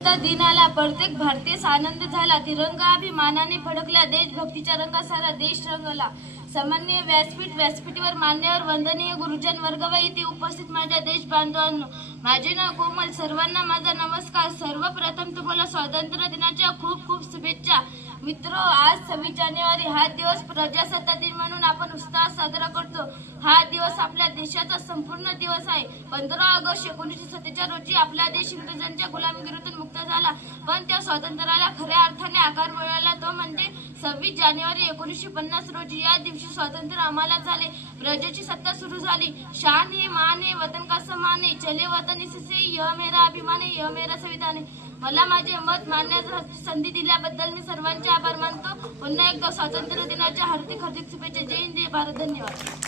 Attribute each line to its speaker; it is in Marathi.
Speaker 1: दिनाला प्रत्येक भारतीय आनंद झाला. तिरंगा अभिमानाने फडकला देशभक्तीच्या रंगा सारा देश रंगला. सामान्य व्यासपीठ व्यासपीठावर मान्यवर वंदनीय गुरुजन वर्ग व इथे उपस्थित माझ्या देश बांधवांनो माझे नाव कोमल सर्वांना माझा नमस्कार. सर्वप्रथम तुम्हाला स्वातंत्र्य दिनाच्या खूप खूप मित्र आज सव्वीस जानेवारी हा दिवस प्रजासत्ताक दिन म्हणून आपण उत्साहात साजरा करतो. हा दिवस आपल्या देशाचा संपूर्ण दिवस आहे. पंधरा ऑगस्ट एकोणीसशे सत्तेचाळ रोजी आपला देश इंग्रजांच्या गुलामगिरीतून मुक्त झाला. पण त्या स्वातंत्र्याला खऱ्या अर्थाने आकार मिळाला तो म्हणजे सव्वीस जानेवारी एकोणीसशे पन्नास रोजी या दिवशी स्वातंत्र्य आम्हाला झाले. प्रजेची सत्ता सुरू झाली. शान हे मान हे वतन का समान आहे चले वतन इससे यह मेरा अभिमान है यह मेरा संविधान आहे मला माझे मत मानण्याचा संधी दिल्याबद्दल मी सर्वांचे आभार मानतो. पुन्हा एकदा स्वातंत्र्य दिनाच्या हार्दिक हार्दिक शुभेच्छा. जय हिंद जय भारत. धन्यवाद.